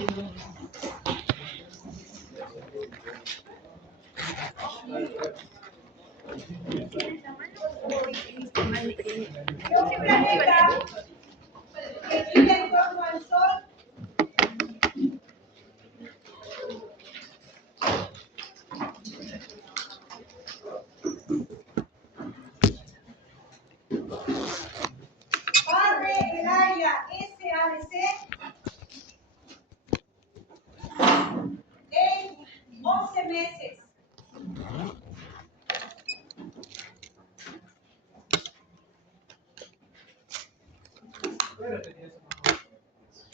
¿Qué planeta que gira en torno al Sol? Barre el área SABC en 11 meses.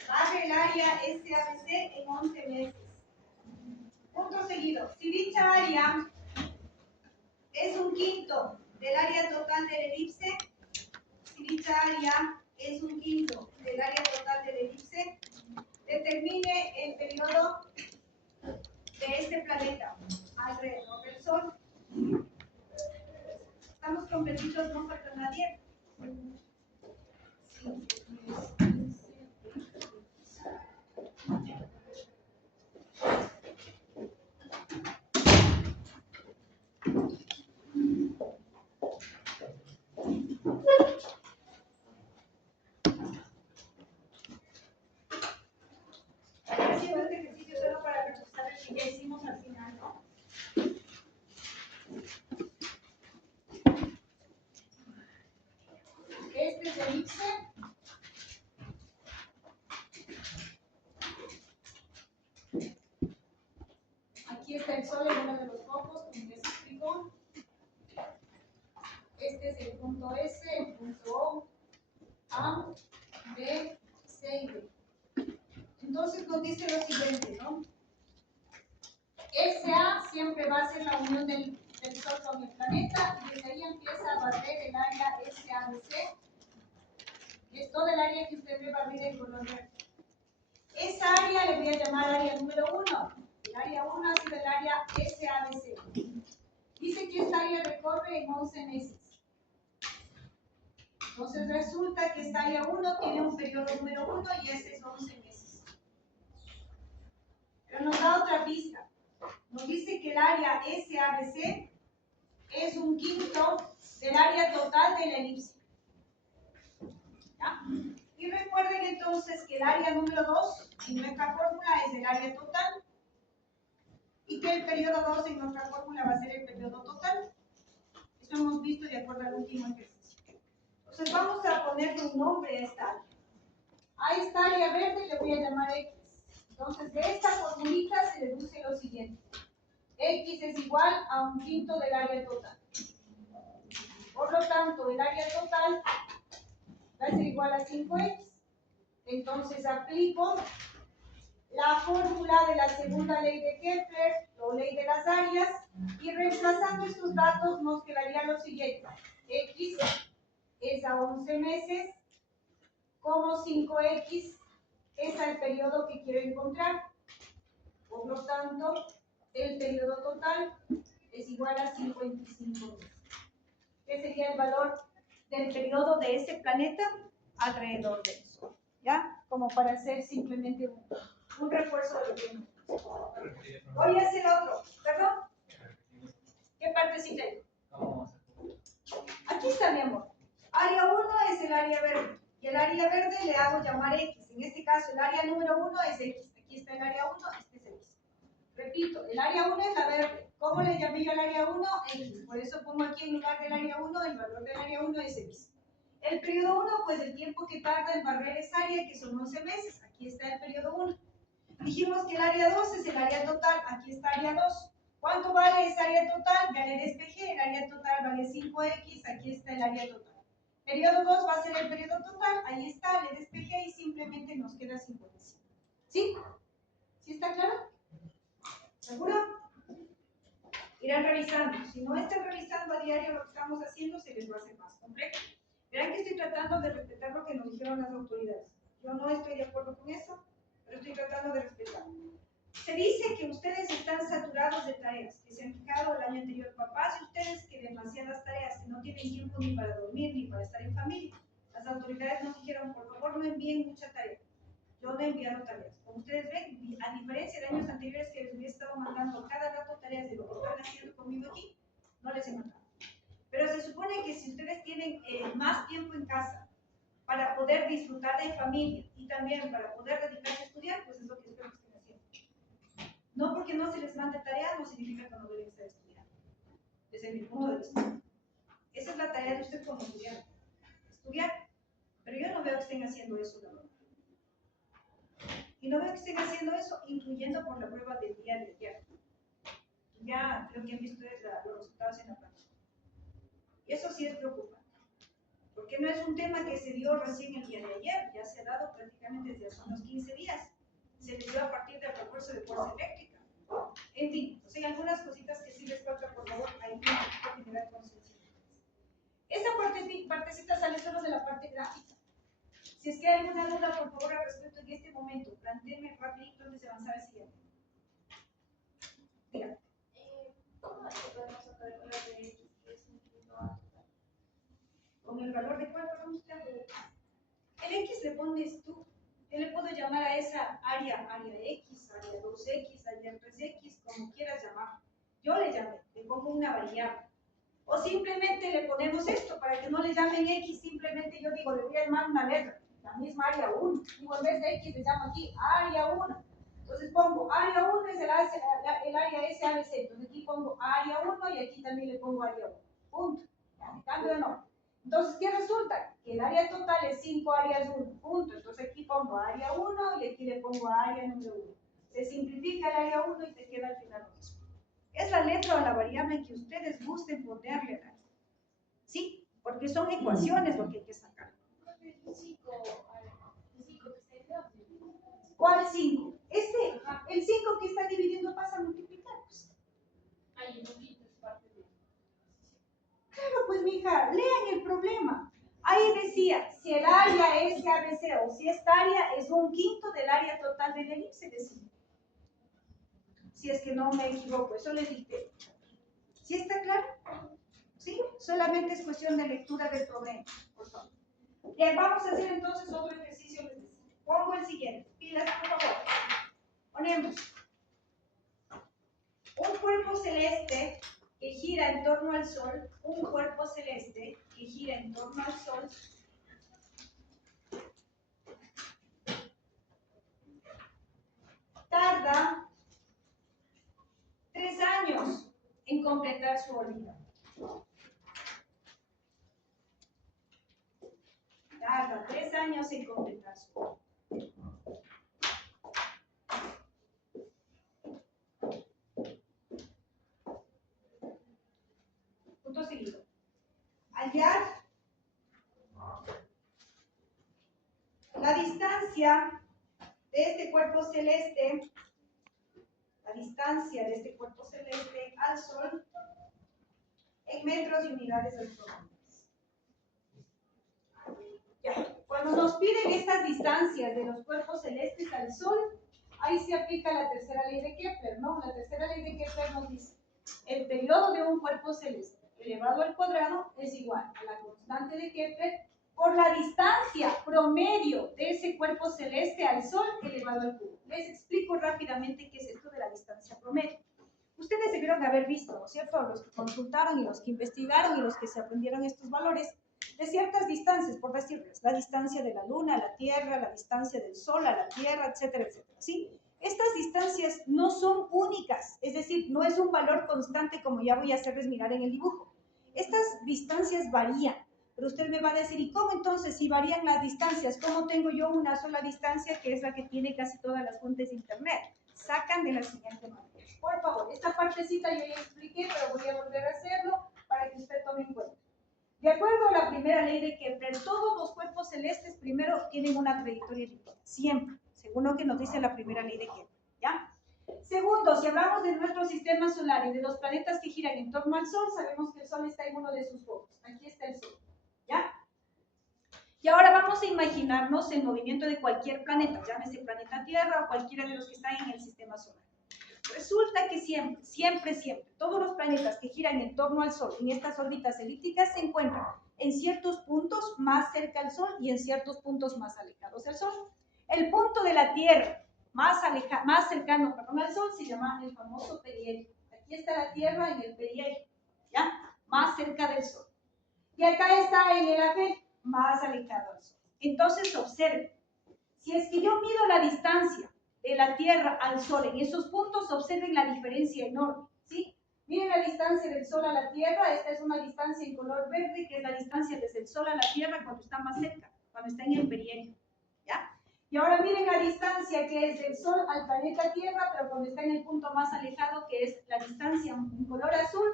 Barre el área SABC en 11 meses. Punto seguido. Si dicha área es un quinto del área total de la elipse, si dicha área es un quinto del área total de la elipse, determine el periodo de este planeta alrededor del Sol. Estamos completitos, no falta nadie. Haciendo este ejercicio solo para reforzar el que ya hicimos al final, ¿no? Este es el elipse. Aquí está el Sol en uno de los focos, como ya se explicó. Este es el punto S, el punto O, A, B, C y D. Entonces nos dice lo siguiente, ¿no? SA siempre va a ser la unión del Sol con el planeta y desde ahí empieza a barrer el área SABC, que es todo el área que usted ve barrida en color verde. Esa área le voy a llamar área número 1. El área 1 ha sido el área SABC. Dice que esta área recorre en 11 meses. Entonces resulta que esta área 1 tiene un periodo número 1 y ese es 11 meses. Pero nos da otra pista. Nos dice que el área SABC es un quinto del área total de la elipse. ¿Ya? Y recuerden entonces que el área número 2 en nuestra fórmula es el área total y que el periodo 2 en nuestra fórmula va a ser el periodo total. Eso hemos visto de acuerdo al último ejercicio. Entonces vamos a ponerle un nombre a esta área. A esta área verde le voy a llamar X. Entonces de esta formulita se deduce lo siguiente. X es igual a un quinto del área total. Por lo tanto, el área total va a ser igual a 5X. Entonces aplico la fórmula de la segunda ley de Kepler, o ley de las áreas, y reemplazando estos datos nos quedaría lo siguiente. X es a 11 meses, como 5X es al periodo que quiero encontrar. Por lo tanto, el periodo total es igual a 55 meses. ¿Qué sería el valor del periodo de este planeta alrededor del Sol? ¿Ya? Como para hacer simplemente un refuerzo de lo que hemos. Voy a hacer otro. ¿Perdón? ¿Qué partecita hay? Aquí está, mi amor. Área 1 es el área verde. Y el área verde le hago llamar X. En este caso, el área número 1 es X. Aquí está el área 1, este es X. Repito, el área 1 es la verde. ¿Cómo le llamé yo al área 1? X. Por eso pongo aquí en lugar del área 1, el valor del área 1 es X. El periodo 1, pues el tiempo que tarda en barrer esa área, que son 11 meses. Aquí está el periodo 1. Dijimos que el área 2 es el área total. Aquí está área 2. ¿Cuánto vale esa área total? Ya le despejé. El área total vale 5X. Aquí está el área total. Periodo 2 va a ser el periodo total. Ahí está, le despejé y simplemente nos queda 55. ¿Sí? ¿Sí está claro? ¿Seguro? Irán revisando. Si no están revisando a diario lo que estamos haciendo, se les va a hacer más complejo. Verán que estoy tratando de respetar lo que nos dijeron las autoridades. Yo no estoy de acuerdo con eso, pero estoy tratando de respetar. Se dice que ustedes están saturados de tareas, que se han quejado el año anterior, papás y ustedes, que demasiadas tareas, que no tienen tiempo ni para dormir ni para estar en familia. Las autoridades nos dijeron, por favor, no envíen mucha tarea. Yo no he enviado tareas. Como ustedes ven, diferencia de años anteriores que les hubiera estado mandando cada rato tareas de lo que están haciendo conmigo aquí, no les he mandado. Pero se supone que si ustedes tienen más tiempo en casa para poder disfrutar de familia y también para poder dedicarse a estudiar, pues es lo que espero que estén haciendo. No porque no se les mande tarea, no significa que no deben estar estudiando. Desde mi punto de vista. Esa es la tarea de usted como estudiante. Estudiar. Pero yo no veo que estén haciendo eso, la verdad. Y no veo que estén haciendo eso, incluyendo por la prueba del día de ayer. Ya creo que han visto los resultados en la práctica. Y eso sí es preocupante. Porque no es un tema que se dio recién el día de ayer, ya se ha dado prácticamente desde hace unos 15 días. Se les dio a partir del refuerzo de fuerza eléctrica. En fin, o sea, hay algunas cositas que sí les falta, por favor, ahí tienen que generar conciencia. Esta partecita sale solo de la parte gráfica. Si es que hay alguna duda, por favor, al respecto en este momento, plantéenme rapidito antes de avanzar al siguiente. Dígame. ¿Cómo es que podemos sacar el valor de X, que es un punto A? ¿Con el valor de cuál podemos usted? El X le pones tú. Yo le puedo llamar a esa área X, área 2X, área 3X, como quieras llamar. Yo le llamé, le pongo una variable. O simplemente le ponemos esto, para que no le llamen X, simplemente yo digo, le voy a llamar una letra, la misma área 1. Digo, en vez de X le llamo aquí área 1. Entonces pongo área 1 es el área SABC. Entonces aquí pongo área 1 y aquí también le pongo área 1. Punto. Ya, cambio de nombre. Entonces, ¿qué resulta? Que el área total es 5 áreas 1, punto. Entonces aquí pongo área 1 y aquí le pongo área número 1. Se simplifica el área 1 y te queda al final lo mismo. Es la letra o la variable que ustedes gusten ponerle al área. ¿Sí? Porque son ecuaciones lo que hay que sacar. ¿Cuál 5? El 5 que está dividiendo pasa a multiplicar. Pues. Ahí no quites parte de Claro, pues mija, lean el problema. Ahí decía, si el área es ABC o si esta área es un quinto del área total de la elipse, decía. Si es que no me equivoco, eso les dije. ¿Sí está claro? ¿Sí? Solamente es cuestión de lectura del problema, por favor. Bien, vamos a hacer entonces otro ejercicio. Les decía. Pongo el siguiente. Pilas, por favor. Ponemos un cuerpo celeste que gira en torno al Sol, un cuerpo celeste que gira en torno al Sol, tarda 3 años en completar su órbita. Tarda 3 años en completar su órbita. Punto seguido. Hallar la distancia de este cuerpo celeste, al Sol en metros y unidades astronómicas. Ya. Cuando nos piden estas distancias de los cuerpos celestes al Sol, ahí se aplica la tercera ley de Kepler, ¿no? La tercera ley de Kepler nos dice, el periodo de un cuerpo celeste elevado al cuadrado es igual a la constante de Kepler por la distancia promedio de ese cuerpo celeste al Sol elevado al cubo. Les explico rápidamente qué es esto de la distancia promedio. Ustedes debieron haber visto, ¿no es cierto? Los que consultaron y los que investigaron y los que se aprendieron estos valores de ciertas distancias, por decirles, la distancia de la Luna a la Tierra, la distancia del Sol a la Tierra, etcétera, etcétera, ¿sí? Estas distancias no son únicas, es decir, no es un valor constante como ya voy a hacerles mirar en el dibujo. Estas distancias varían, pero usted me va a decir, ¿y cómo entonces si varían las distancias? ¿Cómo tengo yo una sola distancia que es la que tiene casi todas las fuentes de internet? Sacan de la siguiente manera. Por favor, esta partecita yo ya expliqué, pero voy a volver a hacerlo para que usted tome en cuenta. De acuerdo a la primera ley de Kepler, todos los cuerpos celestes primero tienen una trayectoria elíptica, siempre, según lo que nos dice la primera ley de Kepler, ¿ya? Segundo, si hablamos de nuestro sistema solar y de los planetas que giran en torno al Sol, sabemos que el Sol está en uno de sus focos. Aquí está el Sol, ¿ya? Y ahora vamos a imaginarnos el movimiento de cualquier planeta, llámese planeta Tierra o cualquiera de los que están en el sistema solar. Resulta que siempre, todos los planetas que giran en torno al Sol en estas órbitas elípticas se encuentran en ciertos puntos más cerca al Sol y en ciertos puntos más alejados del Sol. El punto de la Tierra más cercano, perdón, al Sol se llama el famoso perihelio. Aquí está la Tierra en el perihelio, ¿ya? Más cerca del Sol. Y acá está en el afelio, más alejado del Sol. Entonces, observen, si es que yo mido la distancia de la Tierra al Sol en esos puntos, observen la diferencia enorme, ¿sí? Miren la distancia del Sol a la Tierra, esta es una distancia en color verde, que es la distancia desde el Sol a la Tierra cuando está más cerca, cuando está en el perihelio, ¿ya? Y ahora miren la distancia que es del Sol al planeta Tierra, pero cuando está en el punto más alejado, que es la distancia en color azul,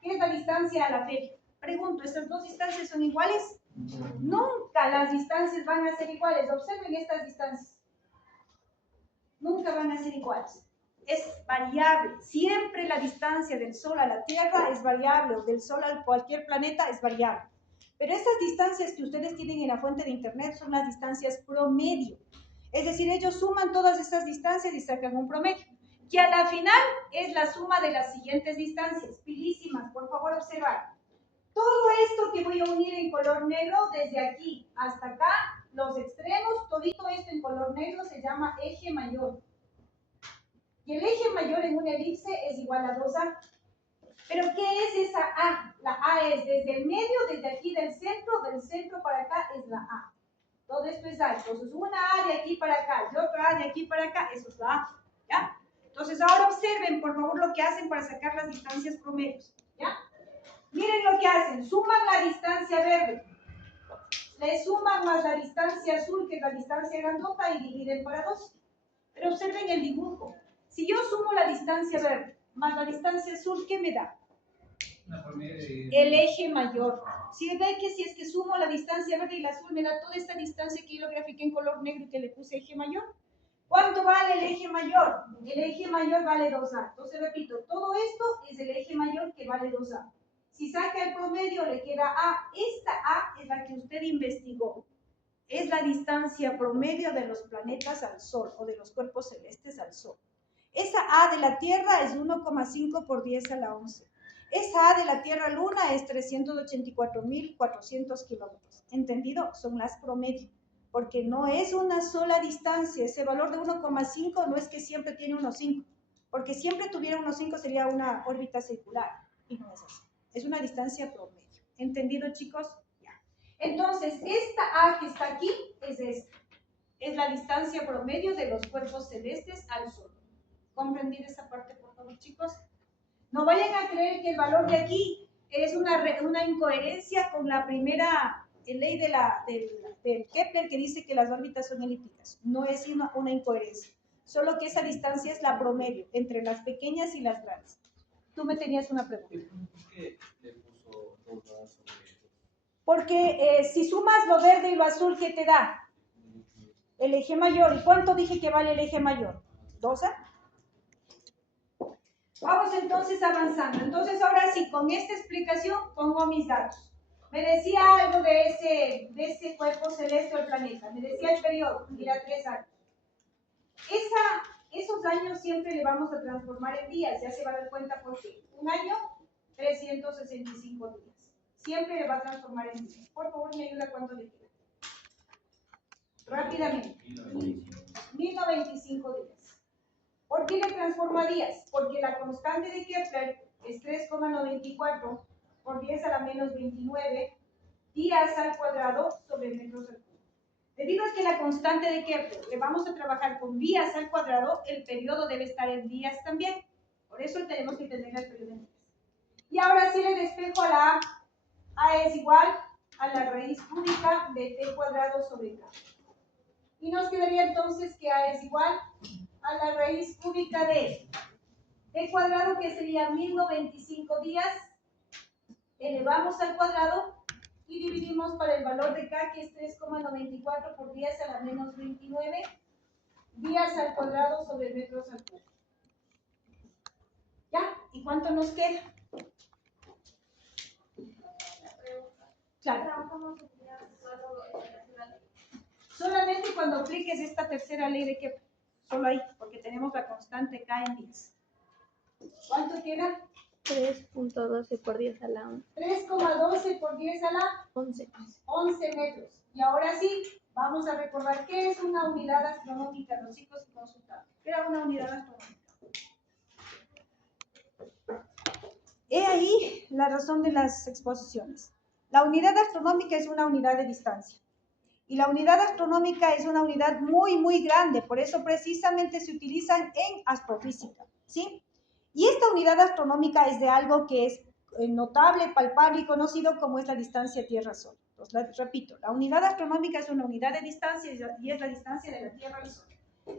que es la distancia a la afelio. Pregunto, ¿estas dos distancias son iguales? Nunca las distancias van a ser iguales. Observen estas distancias. Nunca van a ser iguales. Es variable. Siempre la distancia del Sol a la Tierra es variable, o del Sol a cualquier planeta es variable. Pero estas distancias que ustedes tienen en la fuente de Internet son las distancias promedio. Es decir, ellos suman todas estas distancias y sacan un promedio, que a la final es la suma de las siguientes distancias. Pilísimas, por favor, observar. Todo esto que voy a unir en color negro, desde aquí hasta acá, los extremos, todito esto en color negro se llama eje mayor. Y el eje mayor en una elipse es igual a 2A. ¿Pero qué es esa A? La A es desde el medio, desde aquí del centro para acá es la A. Todo esto es A. Entonces, una A de aquí para acá y otra A de aquí para acá, eso es la A. ¿Ya? Entonces, ahora observen, por favor, lo que hacen para sacar las distancias promedios. ¿Ya? Miren lo que hacen. Suman la distancia verde. Le suman más la distancia azul, que es la distancia grandota, y dividen para 2. Pero observen el dibujo. Si yo sumo la distancia verde más la distancia azul, ¿qué me da? El eje mayor. Si ve que si es que sumo la distancia verde y la azul, me da toda esta distancia que yo lo grafiqué en color negro y que le puse eje mayor. ¿Cuánto vale el eje mayor? El eje mayor vale 2A. Entonces repito, todo esto es el eje mayor que vale 2A. Si saca el promedio le queda A. Esta A es la que usted investigó. Es la distancia promedio de los planetas al Sol o de los cuerpos celestes al Sol. Esa A de la Tierra es 1,5 por 10 a la 11. Esa A de la Tierra-Luna es 384.400 kilómetros. ¿Entendido? Son las promedio, porque no es una sola distancia. Ese valor de 1,5 no es que siempre tiene 1,5, porque siempre tuviera 1,5 sería una órbita circular, y no es así. Es una distancia promedio. ¿Entendido, chicos? Ya. Entonces, esta A que está aquí es esta. Es la distancia promedio de los cuerpos celestes al Sol. ¿Comprendí esa parte, por favor, chicos? No vayan a creer que el valor de aquí es una incoherencia con la primera ley del Kepler, que dice que las órbitas son elípticas. No es una incoherencia, solo que esa distancia es la promedio entre las pequeñas y las grandes. Tú me tenías una pregunta. ¿Por qué le puso 2A sobre eso? Porque si sumas lo verde y lo azul, ¿qué te da? El eje mayor. ¿Y cuánto dije que vale el eje mayor? 2A. Vamos entonces avanzando. Entonces ahora sí, con esta explicación pongo mis datos. Me decía algo de ese cuerpo celeste o el planeta. Me decía el periodo, mira, 3 años. Esos años siempre le vamos a transformar en días, ya se va a dar cuenta por qué. Un año, 365 días. Siempre le va a transformar en días. Por favor, me ayuda cuánto le queda. Rápidamente. 1095 días. ¿Por qué le transforma a días? Porque la constante de Kepler es 3,94 por 10 a la menos 29 días al cuadrado sobre metros al cubo. Debido a que la constante de Kepler le vamos a trabajar con días al cuadrado, el periodo debe estar en días también. Por eso tenemos que tener el periodo en días. Y ahora sí le despejo a la A. A es igual a la raíz cúbica de t cuadrado sobre k. Y nos quedaría entonces que A es igual a la raíz cúbica de t cuadrado, que sería 1095 días, elevamos al cuadrado y dividimos para el valor de k, que es 3,94 por 10 a la menos 29 días al cuadrado sobre metros al cubo. ¿Ya? ¿Y cuánto nos queda? Claro. Solamente cuando apliques esta tercera ley de Kepler. Solo ahí, porque tenemos la constante k en 10. ¿Cuánto queda? 3.12 por 10 a la 11. 3,12 por 10 a la 11. 11 metros. Y ahora sí, Vamos a recordar qué es una unidad astronómica, los chicos y consultar. ¿Qué era una unidad astronómica? He ahí la razón de las exposiciones. La unidad astronómica es una unidad de distancia. Y la unidad astronómica es una unidad muy, muy grande. Por eso precisamente se utilizan en astrofísica, ¿sí? Y esta unidad astronómica es de algo que es notable, palpable y conocido como es la distancia Tierra-Sol. Entonces, repito, la unidad astronómica es una unidad de distancia y es la distancia de la Tierra al Sol.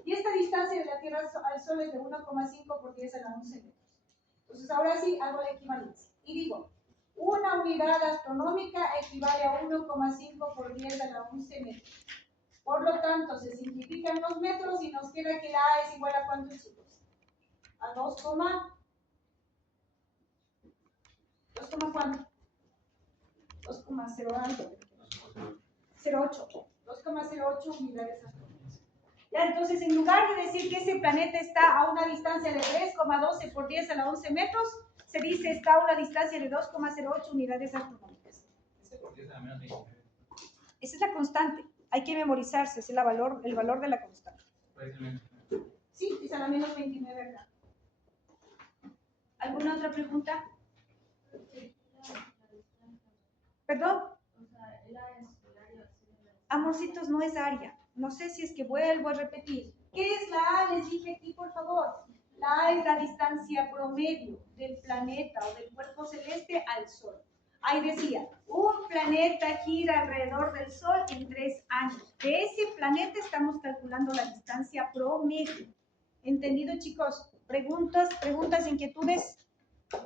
Y esta distancia de la Tierra al Sol es de 1,5 por 10 a la 11 metros. Entonces, ahora sí hago la equivalencia. Y digo, una unidad astronómica equivale a 1,5 por 10 a la 11 metros. Por lo tanto, se simplifican los metros y nos queda que la A es igual a ¿cuántos, chicos? A 2, ¿cuánto? 2,08. 2,08 unidades astronómicas. Ya, entonces, en lugar de decir que ese planeta está a una distancia de 3,12 por 10 a la 11 metros, se dice está a una distancia de 2,08 unidades astronómicas. Esa es la constante. Hay que memorizarse, es el valor de la constante. Sí, es a la menos 29 acá. ¿Alguna otra pregunta? ¿Perdón? Amorcitos, no es área. No sé si es que vuelvo a repetir. ¿Qué es la A? Les dije aquí, por favor. La A es la distancia promedio del planeta o del cuerpo celeste al Sol. Ahí decía, un planeta gira alrededor del Sol en 3 años. De ese planeta estamos calculando la distancia promedio. ¿Entendido, chicos? Preguntas, inquietudes.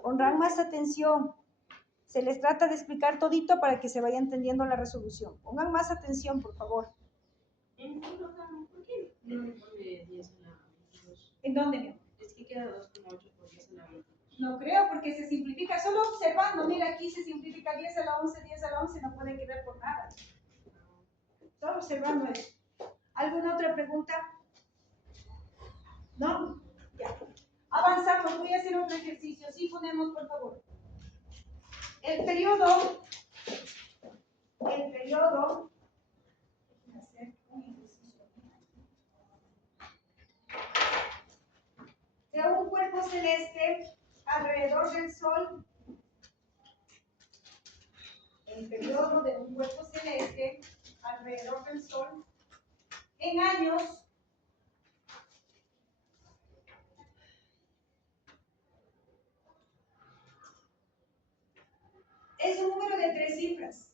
Pondrán más atención. Se les trata de explicar todito para que se vaya entendiendo la resolución. Pongan más atención, por favor. ¿Por qué no me pone 10 a la 22? ¿En dónde, mi amor? Es que queda 2,8 por 10 a la 22. No creo, porque se simplifica. Solo observando, mira, aquí se simplifica 10 a la 11, 10 a la 11, no puede quedar por nada. Solo observando eso. ¿Alguna otra pregunta? ¿No? Ya. Avanzamos, voy a hacer otro ejercicio. Sí, ponemos, por favor. El periodo, de un cuerpo celeste alrededor del Sol, el periodo de un cuerpo celeste alrededor del Sol, en años, es un número de 3 cifras.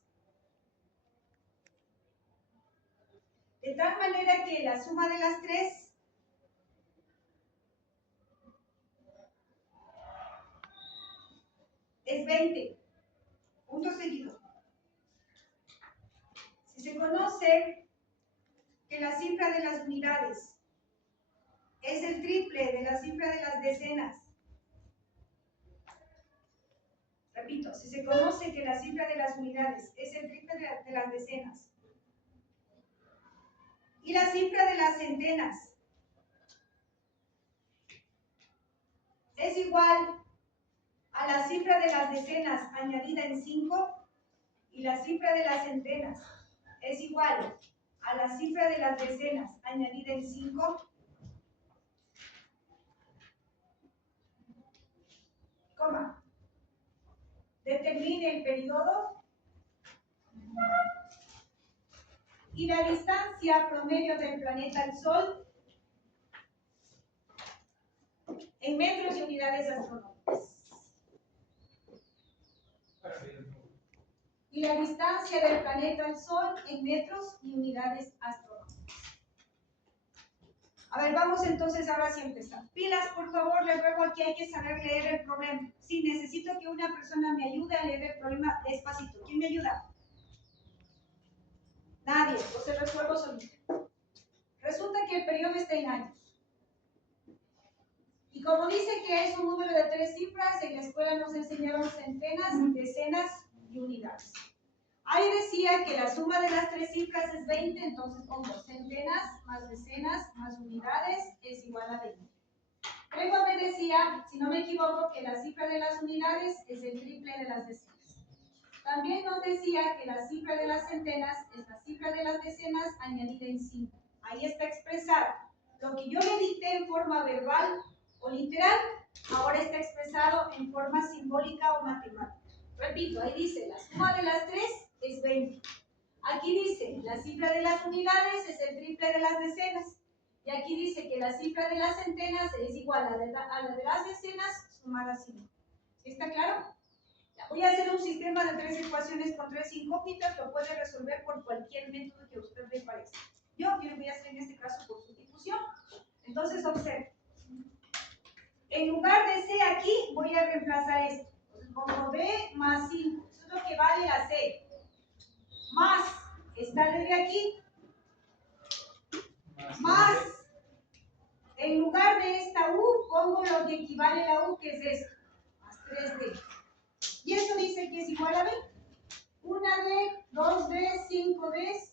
De tal manera que la suma de las 3 es 20. Punto seguido. Si se conoce que la cifra de las unidades es el triple de la cifra de las decenas, repito, si se conoce que la cifra de las unidades es el triple de las decenas y la cifra de las centenas es igual a la cifra de las decenas añadida en 5 y la cifra de las centenas es igual a la cifra de las decenas añadida en 5, coma, determine el periodo y la distancia promedio del planeta al Sol en metros y unidades astronómicas. Y la distancia del planeta al Sol en metros y unidades astronómicas. A ver, vamos entonces ahora sí a empezar. Pilas, por favor, les ruego, aquí hay que saber leer el problema. Sí, necesito que una persona me ayude a leer el problema despacito. ¿Quién me ayuda? Nadie, entonces resuelvo solito. Resulta que el periodo está en años. Y como dice que es un número de 3 cifras, en la escuela nos enseñaron centenas, decenas y unidades. Ahí decía que la suma de las 3 cifras es 20, entonces pongo centenas más decenas más unidades es igual a 20. Luego me decía, si no me equivoco, que la cifra de las unidades es el triple de las decenas. También nos decía que la cifra de las centenas es la cifra de las decenas añadida en 5. Ahí está expresado. Lo que yo le dicté en forma verbal o literal, ahora está expresado en forma simbólica o matemática. Repito, ahí dice, la suma de las 3 es 20. Aquí dice, la cifra de las unidades es el triple de las decenas. Y aquí dice que la cifra de las centenas es igual a la de las decenas sumada a 5. ¿Está claro? Voy a hacer un sistema de 3 ecuaciones con 3 incógnitas, lo puede resolver por cualquier método que a usted le parezca. Yo lo voy a hacer en este caso por sustitución. Entonces, observe. En lugar de C aquí, voy a reemplazar esto. Entonces, pongo B más 5. Eso es lo que vale la C. Más esta de aquí. Más. En lugar de esta U, pongo lo que equivale a la U, que es esto. Más 3D. Y eso dice que es igual a B. 1D, 2D, 5D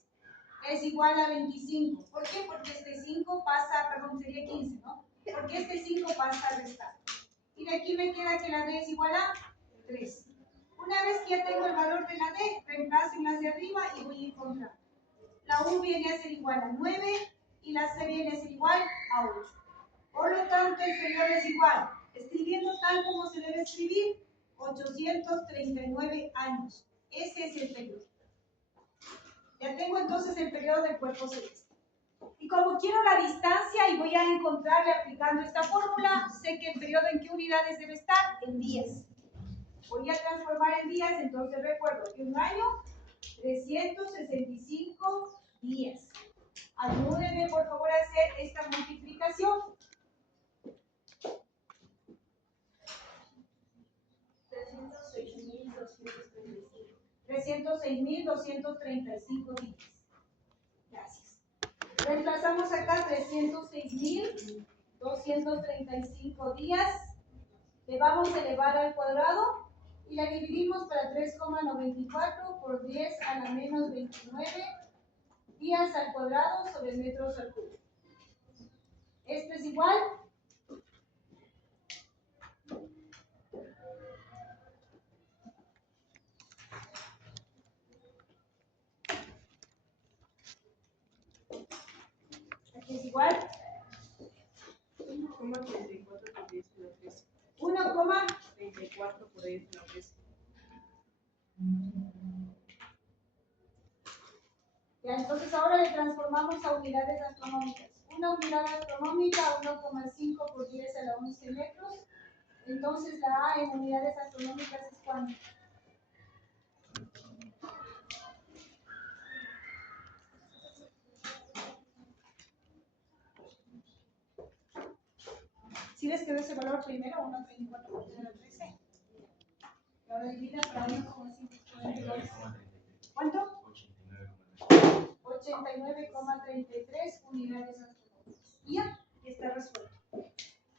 es igual a 25. ¿Por qué? Porque este 5 pasa, perdón, sería 15, ¿no? Porque este 5 pasa a restar. Y de aquí me queda que la D es igual a 3. Una vez que ya tengo el valor de la D, reemplacenla hacia arriba y voy a encontrar. La U viene a ser igual a 9 y la C viene a ser igual a 8. Por lo tanto, el periodo es igual. Escribiendo tal como se debe escribir, 839 años. Ese es el periodo. Ya tengo entonces el periodo del cuerpo celeste. Y como quiero la distancia y voy a encontrarle aplicando esta fórmula, sé que el periodo en qué unidades debe estar, en días. Voy a transformar en días, entonces recuerdo que un año, 365 días. Ayúdenme por favor a hacer esta multiplicación. 306.235 días. Gracias. Reemplazamos acá 306.235 días. Le vamos a elevar al cuadrado y la dividimos para 3,94 por 10 a la menos 29 días al cuadrado sobre metros al cubo. Esto es igual . Aquí es igual . 1,34 por 10 a la 13. 1,34 por 10 a la 13. Ya, entonces ahora le transformamos a unidades astronómicas. Una unidad astronómica, 1,5 por 10 a la 11 metros. Entonces la A en unidades astronómicas es ¿cuánto? ¿Sí les quedó ese valor primero? 1,34 por 10 a la 13. Y ahora divida para 1,5. ¿Cuánto? 89,33 unidades astronómicas. Y ya está resuelto.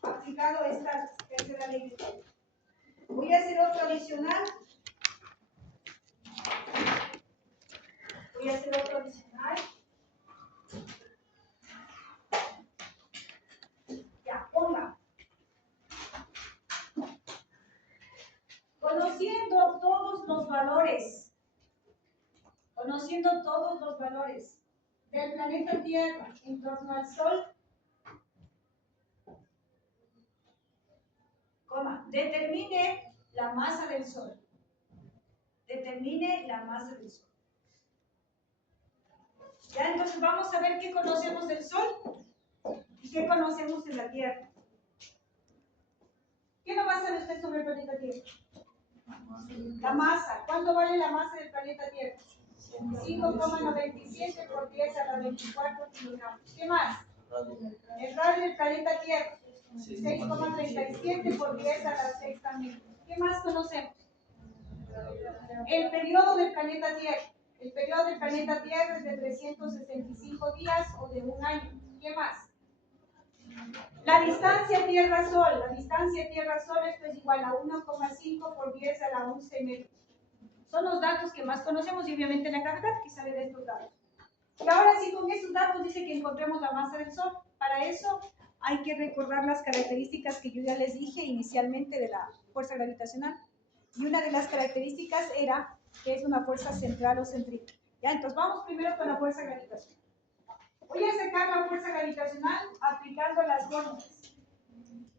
Aplicado esta tercera ley de Taylor. Voy a hacer otro adicional. Ya, ponga. Conociendo todos los valores del planeta Tierra en torno al Sol, determine la masa del Sol. Determine la masa del Sol. Ya, entonces vamos a ver qué conocemos del Sol y qué conocemos de la Tierra. ¿Qué no va a saber usted sobre el planeta Tierra? La masa. ¿Cuánto vale la masa del planeta Tierra? 5,97 por 10 a la 24 kilogramos. ¿Qué más? El radio del planeta Tierra. 6,37 por 10 a la sexta metros. ¿Qué más conocemos? El periodo del planeta Tierra. El periodo del planeta Tierra es de 365 días o de un año. ¿Qué más? La distancia Tierra-Sol. La distancia Tierra-Sol, esto es igual a 1,5 por 10 a la 11 metros. Son los datos que más conocemos y obviamente la gravedad que sale de estos datos. Y ahora sí, con estos datos dice que encontremos la masa del Sol. Para eso hay que recordar las características que yo ya les dije inicialmente de la fuerza gravitacional. Y una de las características era que es una fuerza central o centrípeta. Ya, entonces vamos primero con la fuerza gravitacional. Voy a sacar la fuerza gravitacional aplicando las fórmulas.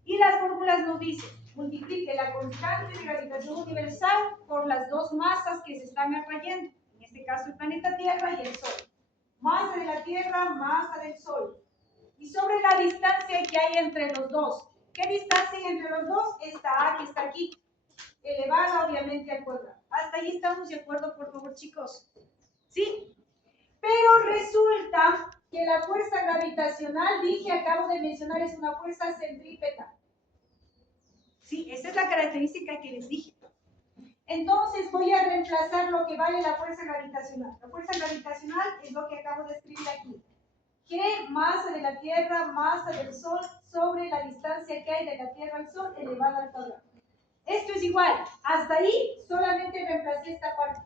Y las fórmulas nos dicen, multiplique la constante de gravitación universal por las dos masas que se están atrayendo. En este caso el planeta Tierra y el Sol. Masa de la Tierra, masa del Sol. Y sobre la distancia que hay entre los dos. ¿Qué distancia hay entre los dos? Esta A que está aquí, elevada obviamente al cuadrado. Hasta ahí estamos de acuerdo, por favor, chicos. ¿Sí? Pero resulta que la fuerza gravitacional, dije, acabo de mencionar, es una fuerza centrípeta. Sí, esa es la característica que les dije. Entonces voy a reemplazar lo que vale la fuerza gravitacional. La fuerza gravitacional es lo que acabo de escribir aquí. G, masa de la Tierra, masa del Sol, sobre la distancia que hay de la Tierra al Sol, elevada al cuadrado. Esto es igual. Hasta ahí solamente reemplacé esta parte.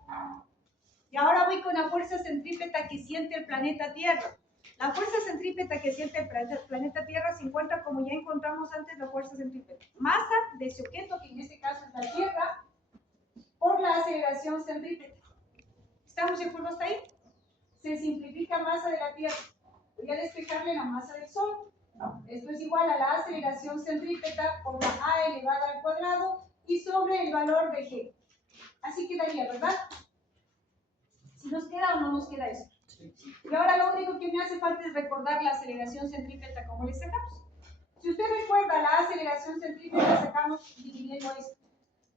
Y ahora voy con la fuerza centrípeta que siente el planeta Tierra. La fuerza centrípeta que siente el planeta Tierra se encuentra, como ya encontramos antes, la fuerza centrípeta. Masa de ese objeto, que en este caso es la Tierra, por la aceleración centrípeta. ¿Estamos de acuerdo hasta ahí? Se simplifica masa de la Tierra. Voy a despejarle la masa del Sol. Esto es igual a la aceleración centrípeta por la A elevada al cuadrado y sobre el valor de G. Así quedaría, ¿verdad? ¿Si nos queda o no nos queda eso? Y ahora lo único que me hace falta es recordar la aceleración centrípeta, ¿cómo le sacamos? Si usted recuerda la aceleración centrípeta, sacamos dividiendo esto.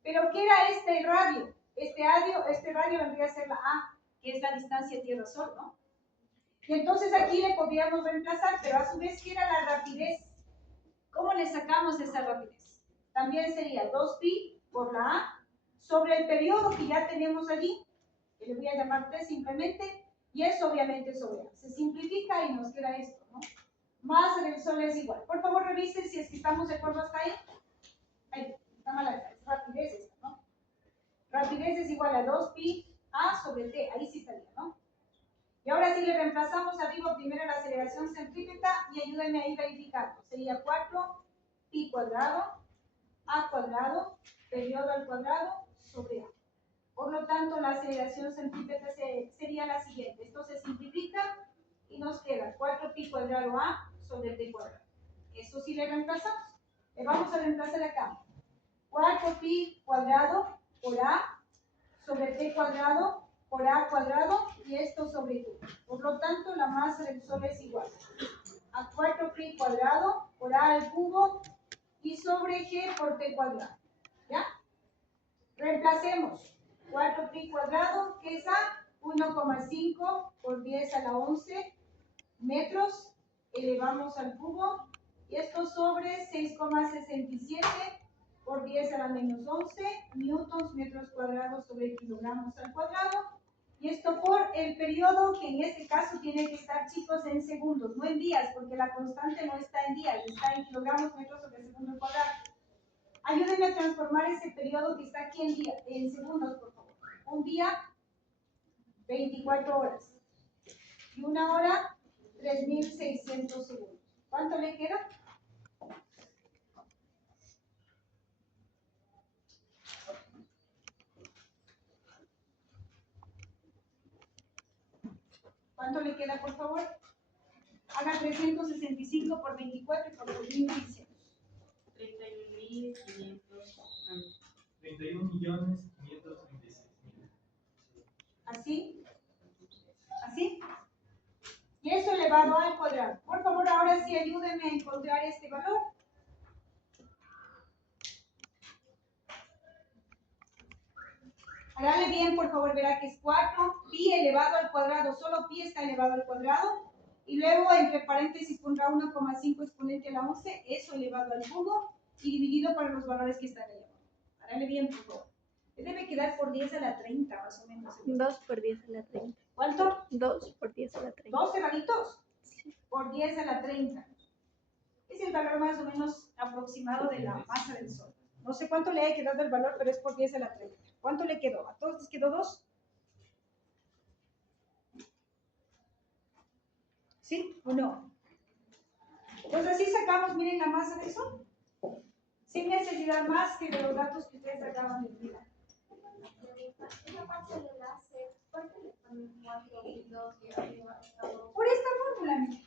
Pero ¿qué era este radio? Este radio vendría a ser la A, que es la distancia Tierra-Sol, ¿no? Y entonces aquí le podríamos reemplazar, pero a su vez, ¿qué era la rapidez? ¿Cómo le sacamos esa rapidez? También sería 2pi por la A sobre el periodo que ya tenemos allí, que le voy a llamar T simplemente, y es obviamente sobre A. Se simplifica y nos queda esto, ¿no? Masa del Sol es igual. Por favor, revisen si es que estamos de acuerdo hasta ahí. Ahí, está mal acá, es rapidez esta, ¿no? Rapidez es igual a 2pi A sobre T, ahí sí estaría, ¿no? Y ahora sí le reemplazamos arriba primero la aceleración centrípeta y ayúdenme a ir verificando. Sería 4pi cuadrado, A cuadrado, periodo al cuadrado, sobre A. Por lo tanto, la aceleración centrípeta sería la siguiente. Esto se simplifica y nos queda 4pi cuadrado A sobre T cuadrado. Eso sí le reemplazamos. Le vamos a reemplazar acá. 4pi cuadrado por A sobre T cuadrado por A cuadrado y esto sobre T. Por lo tanto, la masa del Sol es igual a 4pi cuadrado por A al cubo y sobre G por T cuadrado. ¿Ya? Reemplacemos 4pi cuadrado, que es a 1,5 por 10 a la 11 metros, elevamos al cubo, y esto sobre 6,67 por 10 a la menos 11 newtons metros cuadrados sobre kilogramos al cuadrado, y esto por el periodo, que en este caso tiene que estar, chicos, en segundos, no en días, porque la constante no está en días, está en kilogramos metros sobre segundo al cuadrado. Ayúdenme a transformar ese periodo que está aquí en segundos, por favor. Un día, 24 horas. Y una hora, 3.600 segundos. ¿Cuánto le queda? ¿Cuánto le queda, por favor? Haga 365 por 24 y por 2.600. 31.500. 31.536.000. ¿Así? ¿Así? Y eso elevado al cuadrado. Por favor, ahora sí ayúdenme a encontrar este valor. Hágale bien, por favor, verá que es 4pi elevado al cuadrado. Solo pi está elevado al cuadrado. Y luego, entre paréntesis, pondrá 1,5 exponente a la 11, eso elevado al cubo, y dividido por los valores que están allá. Hágale bien, por favor. Debe quedar por 10 a la 30, más o menos. 2 por 10 a la 30. ¿Cuánto? 2 por 10 a la 30. ¿2 cerraditos? Sí. Por 10 a la 30. Es el valor más o menos aproximado de la masa del Sol. No sé cuánto le haya quedado el valor, pero es por 10 a la 30. ¿Cuánto le quedó? ¿A todos les quedó 2? ¿Sí o no? Entonces así sacamos, miren, la masa del Sol. Sin necesidad más que de los datos que ustedes acaban de mirar. Esa parte del enlace, ¿por qué le ponen 4 y 2 y arriba está 2? Por esta fórmula, mira.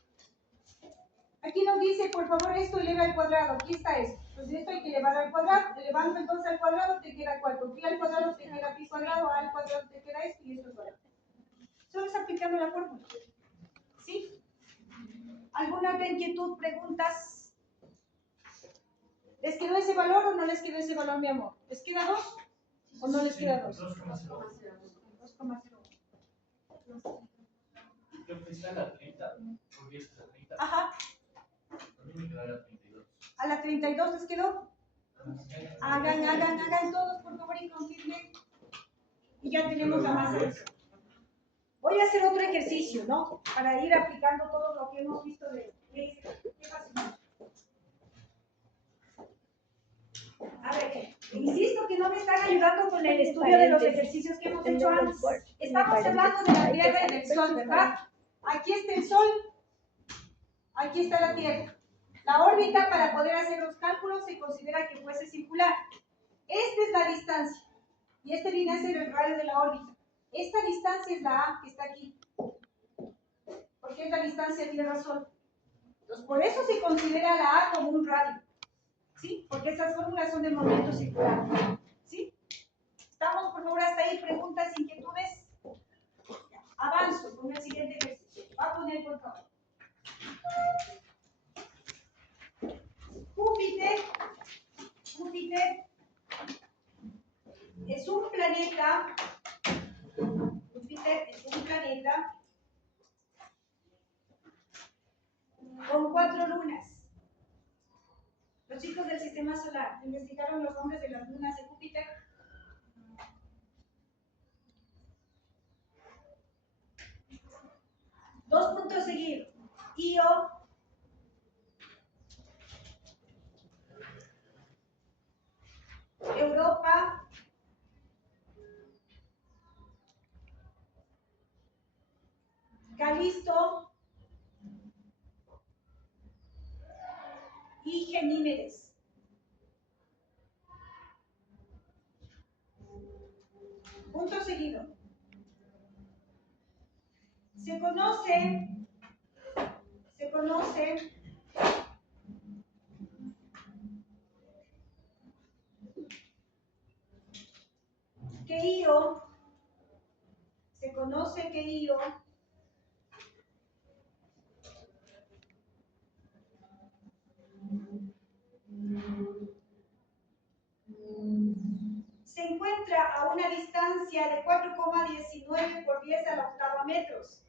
Aquí nos dice, por favor, esto eleva al cuadrado. Aquí está esto. Pues esto hay que elevar al cuadrado. Elevando entonces al cuadrado te queda 4. Pi al cuadrado te queda pi cuadrado. A al cuadrado te queda esto y esto es cuadrado. Solo es aplicando la fórmula. ¿Sí? ¿Alguna otra inquietud, preguntas? ¿Les quedó ese valor o no les quedó ese valor, mi amor? ¿Les queda 2 o no les queda 2? 2,01. Creo que está a la 30, porque es a la 30. Ajá. A mí me queda a la 32. ¿A la 32 les quedó? Hagan todos, por favor, y confirmen. Y ya tenemos la masa de eso. Voy a hacer otro ejercicio, ¿no? Para ir aplicando todo lo que hemos visto de esto. ¿Qué pasa? A ver, insisto que no me están ayudando con el estudio de los ejercicios que hemos hecho antes. Estamos hablando de la Tierra y del Sol, ¿verdad? Aquí está el Sol, aquí está la Tierra. La órbita, para poder hacer los cálculos, se considera que fuese circular. Esta es la distancia, y este viene a ser el radio de la órbita. Esta distancia es la A, que está aquí, porque es la distancia Tierra-Sol. Entonces, por eso se considera la A como un radio, ¿sí? Porque esas fórmulas son de movimiento circular, ¿sí? ¿Estamos, por favor, hasta ahí? ¿Preguntas, inquietudes? Avanzo con el siguiente ejercicio. Va a poner, por favor. Júpiter es un planeta. Júpiter es un planeta con 4 lunas. Los chicos del sistema solar investigaron los nombres de las lunas de Júpiter. Dos puntos seguidos. Io, Europa, Calisto y Genímedes. Punto seguido. Se conoce que Io se encuentra a una distancia de 4,19 por 10 a la octava metros.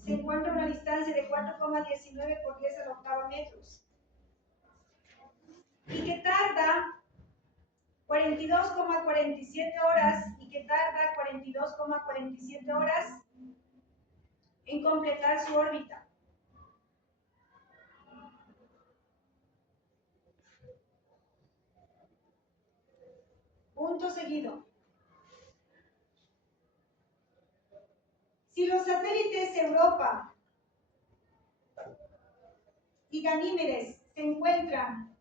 Se encuentra a una distancia de 4,19 por 10 a la octava metros. Y que tarda 42,47 horas en completar su órbita. Punto seguido. Si los satélites Europa y Ganímedes se encuentran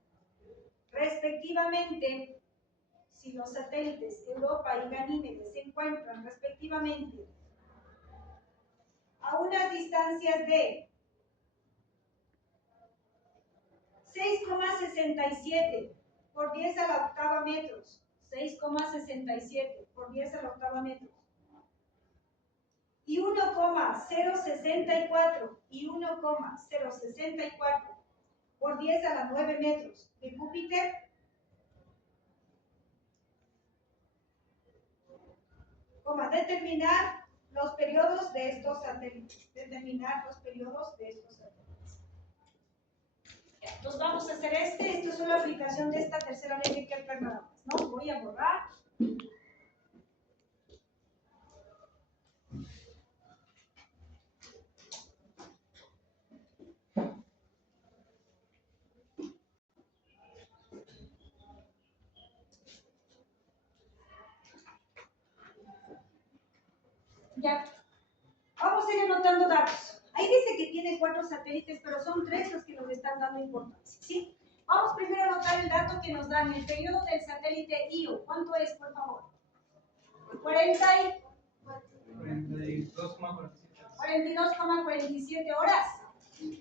respectivamente, a unas distancias de 6,67 por 10 a la octava metros, 6,67 por 10 a la octava metros, y 1,064 por 10 a la 9 metros de Júpiter, determinar los periodos de estos satélites. Entonces vamos a hacer esto es una aplicación de esta tercera ley de Kepler nada más, ¿no? Voy a borrar. Ya. Vamos a ir anotando datos. Ahí dice que tiene 4 satélites, pero son 3 los que nos están dando importancia, ¿sí? Vamos primero a anotar el dato que nos dan, el periodo del satélite Io. ¿Cuánto es, por favor? 42,47 horas.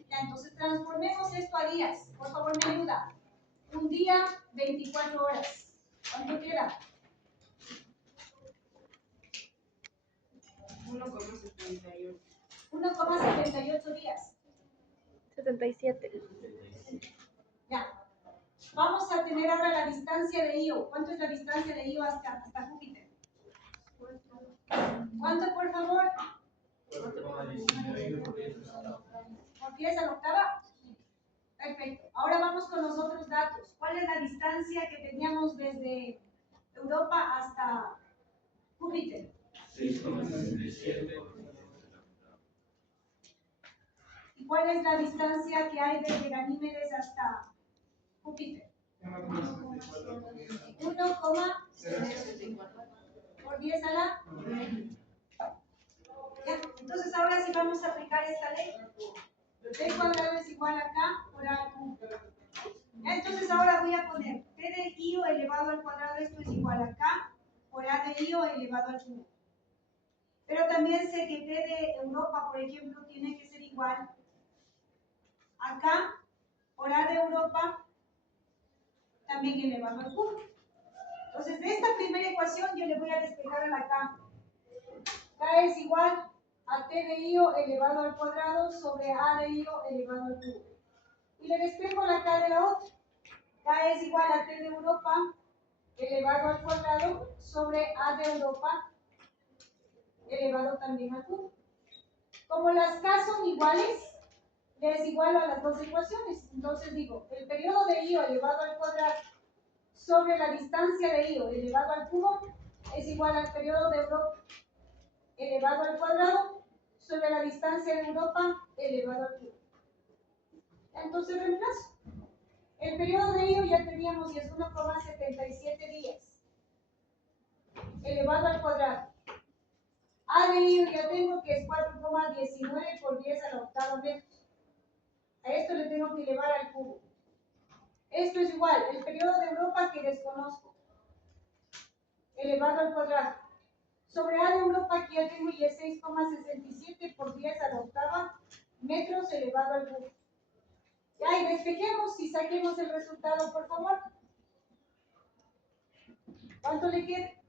Ya, entonces transformemos esto a días. Por favor, me ayuda. Un día, 24 horas. ¿Cuánto queda? 1,78. 1,78 días. 77. Ya. Vamos a tener ahora la distancia de Io. ¿Cuánto es la distancia de Io hasta Júpiter? ¿Cuánto, por favor? 4,19 por 10 a la octava. ¿Por 10 a la octava? Perfecto. Ahora vamos con los otros datos. ¿Cuál es la distancia que teníamos desde Europa hasta Júpiter? 6,67 por 10 a la octava. ¿Y cuál es la distancia que hay desde Ganímedes hasta Júpiter? 1, por 10 a la. Ya, entonces ahora sí vamos a aplicar esta ley. B cuadrado es igual a K por A al cubo. Ya, entonces ahora voy a poner T de Io elevado al cuadrado, esto es igual a K por A de Io elevado al cubo. Pero también sé que T de Europa, por ejemplo, tiene que ser igual a K por A de Europa también elevado al cubo. Entonces, de esta primera ecuación yo le voy a despejar a la K. K es igual a T de Io elevado al cuadrado sobre A de Io elevado al cubo. Y le despejo la K de la otra. K es igual a T de Europa elevado al cuadrado sobre A de Europa elevado también al cubo. Como las K son iguales, les igualo a las dos ecuaciones. Entonces digo, el periodo de Io elevado al cuadrado sobre la distancia de Io elevado al cubo es igual al periodo de Europa elevado al cuadrado sobre la distancia de Europa elevado al cubo. Entonces reemplazo. El periodo de Io ya teníamos y es 1,77 días elevado al cuadrado. A de Io ya tengo que es 4,19 por 10 a la octava metros. A esto le tengo que elevar al cubo. Esto es igual, el periodo de Europa que desconozco, elevado al cuadrado. Sobre A de Europa que ya tengo y es 6,67 por 10 a la octava metros elevado al cubo. Ya, y despejemos y saquemos el resultado, por favor. ¿Cuánto le queda?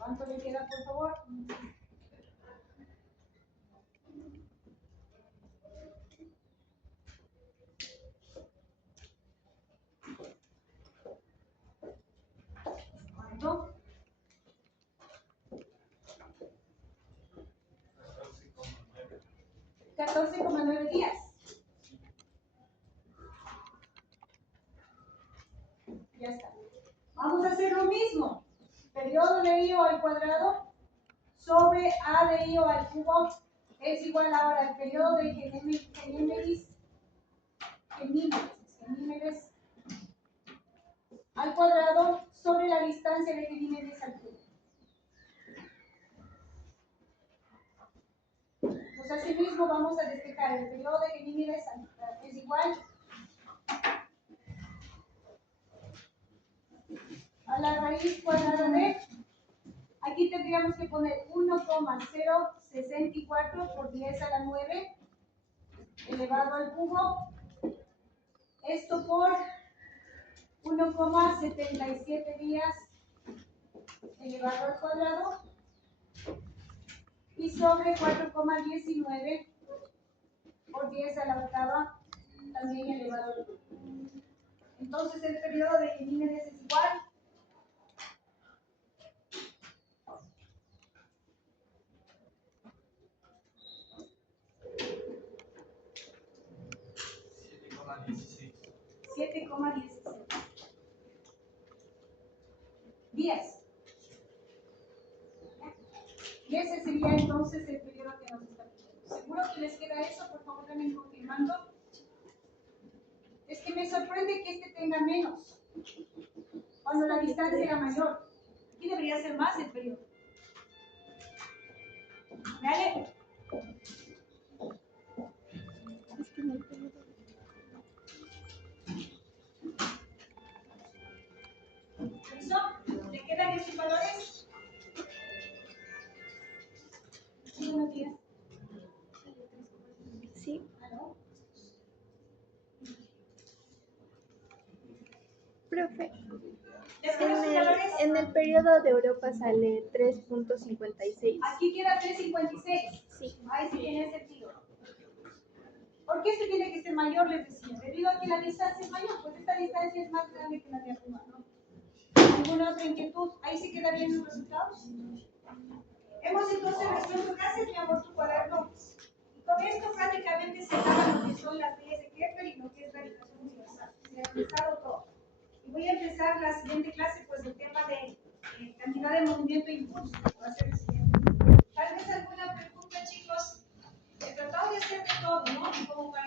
¿Cuánto le queda, por favor? ¿Cuánto? 14,9 días. Ya está. Vamos a hacer lo mismo. Periodo de Io al cuadrado sobre A de Io al cubo es igual ahora al periodo de Genímedes al cuadrado sobre la distancia de Genímedes al cubo. Pues así mismo vamos a despejar el periodo de Genímedes es igual a la raíz cuadrada de, aquí tendríamos que poner 1,064 por 10 a la 9 elevado al cubo, esto por 1,77 días elevado al cuadrado y sobre 4,19 por 10 a la octava también elevado al cubo. Entonces el periodo de Genímedes es igual a 7,16 días. Y ese sería entonces el periodo que nos está pidiendo. les queda eso? Por favor, también confirmando. Es que me sorprende que este tenga menos, cuando la distancia era mayor. Aquí debería ser más el periodo. ¿Vale? Es que en el periodo. ¿Listo? ¿Le quedan esos valores? ¿Sí, buenos días? Sí. ¿Aló? Profe, ¿Les quedan sus valores? en el periodo de Europa sale 3.56. Aquí queda 3.56. Sí. Ahí sí tiene sentido. ¿Por qué este tiene que ser mayor? Les decía. Debido a que la distancia es mayor, pues esta distancia es más grande que la de arriba, ¿no? ¿Alguna otra inquietud? ¿Ahí sí queda bien los resultados? Hemos entonces resuelto, gracias mi amor, tu cuaderno. Y con esto prácticamente se acaban lo que son las leyes de Kepler y lo que es gravitación universal. Se ha realizado todo. Y voy a empezar la siguiente clase, pues el tema de cantidad de movimiento e impulso. Va a ser